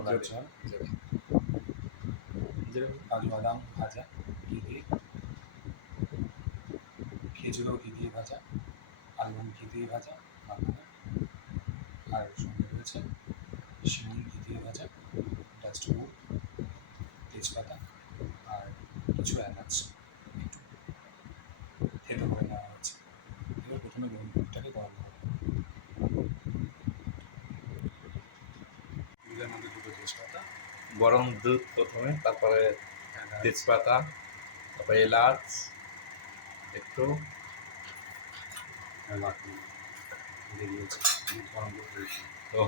ছোলার চাল, কাজু বাদাম ভাজা ঘি দিয়ে, খেজুরও ঘি দিয়ে ভাজা, আলমন্ড ঘি দিয়ে ভাজা মাখানো, আর সঙ্গে রয়েছে শিউলি ঘি দিয়ে ভাজা, ডাস্ট গুড়, তেজপাতা আর কিছু এলাচ একটু থেতো করে নেওয়া হয়েছে। এবার প্রথমে দুধটাকে গরম করে দুধের মধ্যে দুটো তেজপাতা, গরম দুধ প্রথমে, তারপরে তেজপাতা, তারপরে এলাচ একটু বেরিয়েছে দুধ গরম করে দিয়েছি। তো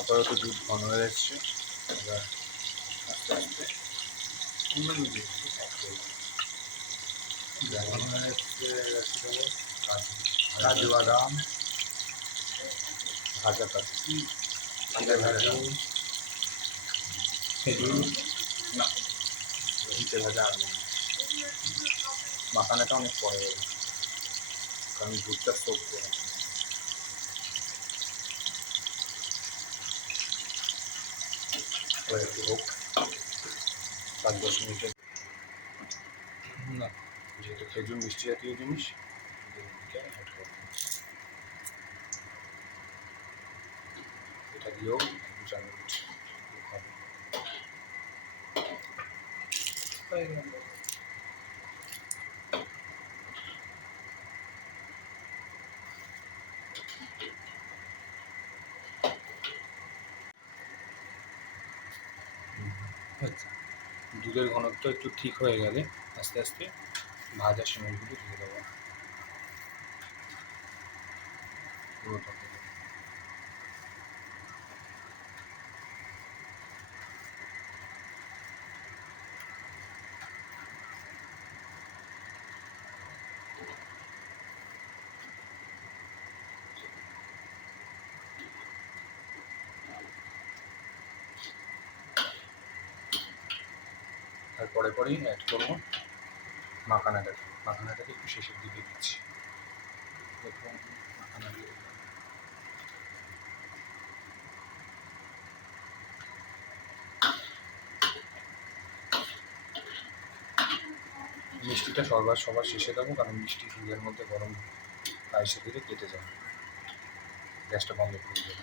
আপাতত দুধ ঘন হয়ে এসছে। এবার আস্তে আস্তে অন্যান্য জিনিসগুলো অ্যাড করবো। যেমন হচ্ছে কাজু বাদাম ভাজা কাচ্ছি, জিরে ভাজা, খেজুর, না ভিজে ভাজা আলু, মাখানাটা অনেক পরে হবে কারণ দুধটা সোপ করে একটু হোক 5-10 মিনিটের। না, যেহেতু খেজুর মিষ্টি জাতীয় জিনিস অ্যাড করবো। এটা দিয়েও 2-4 মিনিট হবে। আচ্ছা, দুধের ঘনত্ব একটু ঠিক হয়ে গেলে আস্তে আস্তে ভাজা সিমেন্টগুলো দিয়ে দেবো পুরোটা থেকে। তারপরে পরেই অ্যাড করবো মাখানাটাকে একটু শেষের দিকে দিচ্ছি। দেখুন মাখানা দিয়ে দিলাম। মিষ্টিটা সবার শেষে দেবো, কারণ মিষ্টি দুধের মধ্যে গরম পায়েসে দিলে কেটে যায়। গ্যাসটা বন্ধ করে দেবো।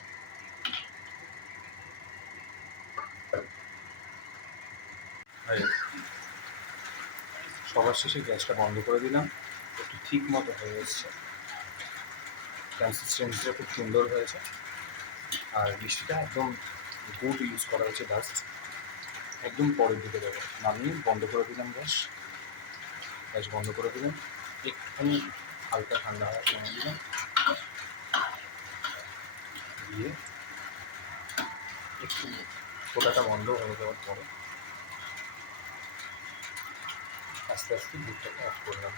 সবার শেষে গ্যাসটা বন্ধ করে দিলাম। একটু ঠিক মতো হয়ে এসছে, কনসিস্টেন্সিটা খুব সুন্দর হয়েছে। আর মিষ্টিটা একদম গুড ইউজ করা হয়েছে, জাস্ট একদম পরের দিকে দেবো। নামিয়ে বন্ধ করে দিলাম গ্যাস বন্ধ করে দিলাম। একটুখানি হালকা ঠান্ডা হওয়ার সময় দিলাম, দিয়ে একটু ফোটাটা বন্ধ হয়ে যাওয়ার পরে আস্তে আস্তে দুধটাকে অ্যাড করলাম।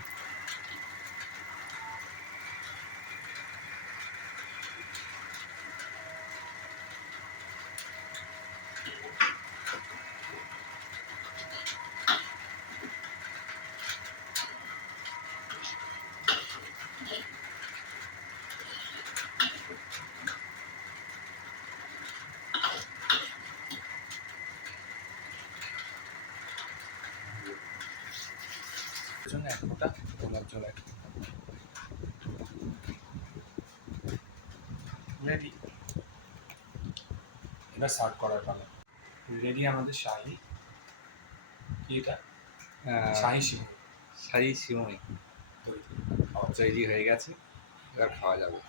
জন্য 1 ফোঁটা গোলাপ জল অ্যাড করলাম। রেডি। এবার সার্ভ করার পালা। রেডি আমাদের শাহি, কি এটা শাহি সিমই শাহি সিমই তৈরি হয়ে গেছে, এবার খাওয়া যাবে।